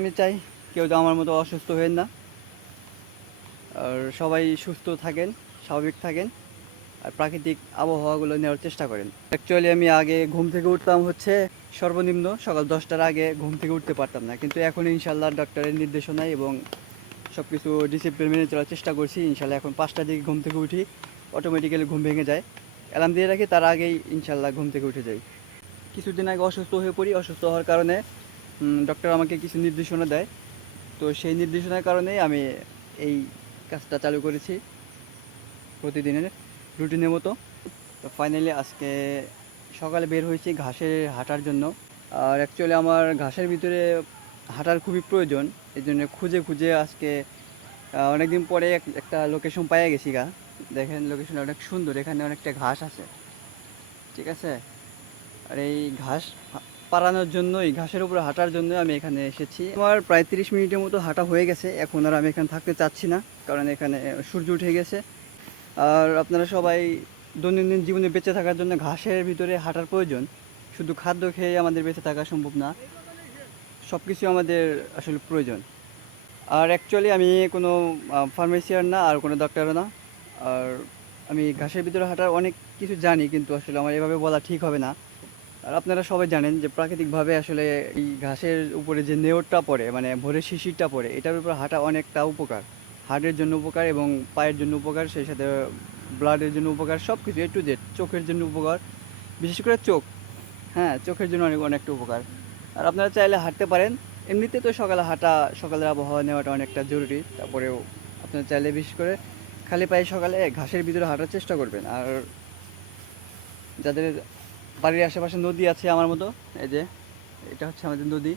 আমি চাই কেউ তো আমার মতো অসুস্থ হবেন না। আর সবাই সুস্থ থাকেন, স্বাভাবিক থাকেন, আর প্রাকৃতিক আবহাওয়াগুলো নেওয়ার চেষ্টা করেন। অ্যাকচুয়ালি আমি আগে ঘুম থেকে উঠতাম হচ্ছে সর্বনিম্ন সকাল দশটার আগে ঘুম থেকে উঠতে পারতাম না। কিন্তু এখন ইনশাল্লাহ ডক্টরের নির্দেশনায় এবং সব কিছু ডিসিপ্লিন মেনে চলার চেষ্টা করছি। ইনশাল্লাহ এখন পাঁচটার দিকে ঘুম থেকে উঠি অটোমেটিক্যালি ঘুম ভেঙে যায়। অ্যালার্ম দিয়ে রাখি, তার আগেই ইনশাল্লাহ ঘুম থেকে উঠে যাই। কিছুদিন আগে অসুস্থ হয়ে পড়ি। অসুস্থ হওয়ার কারণে ডক্টর আমাকে কিছু নির্দেশনা দেয়। তো সেই নির্দেশনার কারণেই আমি এই কাজটা চালু করেছি প্রতিদিনের রুটিনের মতো। তো ফাইনালি আজকে সকালে বের হয়েছি ঘাসে হাঁটার জন্য। আর অ্যাকচুয়ালি আমার ঘাসের ভিতরে হাঁটার খুবই প্রয়োজন এই জন্য খুঁজে খুঁজে আজকে অনেক দিন পরে একটা লোকেশন পাইয়া গেছি গা। দেখেন লোকেশনটা অনেক সুন্দর, এখানে অনেকটা ঘাস আছে। ঠিক আছে? আর এই ঘাস পাড়ানোর জন্য, এই ঘাসের উপরে হাঁটার জন্য আমি এখানে এসেছি। আমার প্রায় তিরিশ মিনিটের মতো হাঁটা হয়ে গেছে। এখন আর আমি এখানে থাকতে চাচ্ছি না, কারণ এখানে সূর্য উঠে গেছে। আর আপনারা সবাই দৈনন্দিন জীবনে বেঁচে থাকার জন্য ঘাসের ভিতরে হাঁটার প্রয়োজন। শুধু খাদ্য খেয়ে আমাদের বেঁচে থাকা সম্ভব না সব কিছু আমাদের আসলে প্রয়োজন। আর অ্যাকচুয়ালি আমি কোনো ফার্মেসিয়ার না, আর কোনো ডক্টরও না। আর আমি ঘাসের ভিতরে হাঁটার অনেক কিছু জানি, কিন্তু আসলে আমার এভাবে বলা ঠিক হবে না। আর আপনারা সবাই জানেন যে প্রাকৃতিকভাবে আসলে এই ঘাসের উপরে যে নেওরটা পড়ে মানে ভোরের শিশিরটা পড়ে, এটার উপর হাঁটা অনেকটা উপকার। হার্টের জন্য উপকার এবং পায়ের জন্য উপকার, সেই সাথে ব্লাডের জন্য উপকার সব কিছু এ টু জেড চোখের জন্য উপকার। বিশেষ করে চোখ হ্যাঁ চোখের জন্য অনেক, অনেকটা উপকার। আর আপনারা চাইলে হাঁটতে পারেন। এমনিতে তো সকালে হাঁটা, সকালের আবহাওয়া নেওয়াটা অনেকটা জরুরি, তারপরেও আপনারা চাইলে বিশেষ করে খালি পায়ে সকালে ঘাসের ভিতরে হাঁটার চেষ্টা করবেন। আর যাদের বাড়ির আশেপাশে নদী আছে আমার মতো এই যে এটা হচ্ছে আমাদের নদী।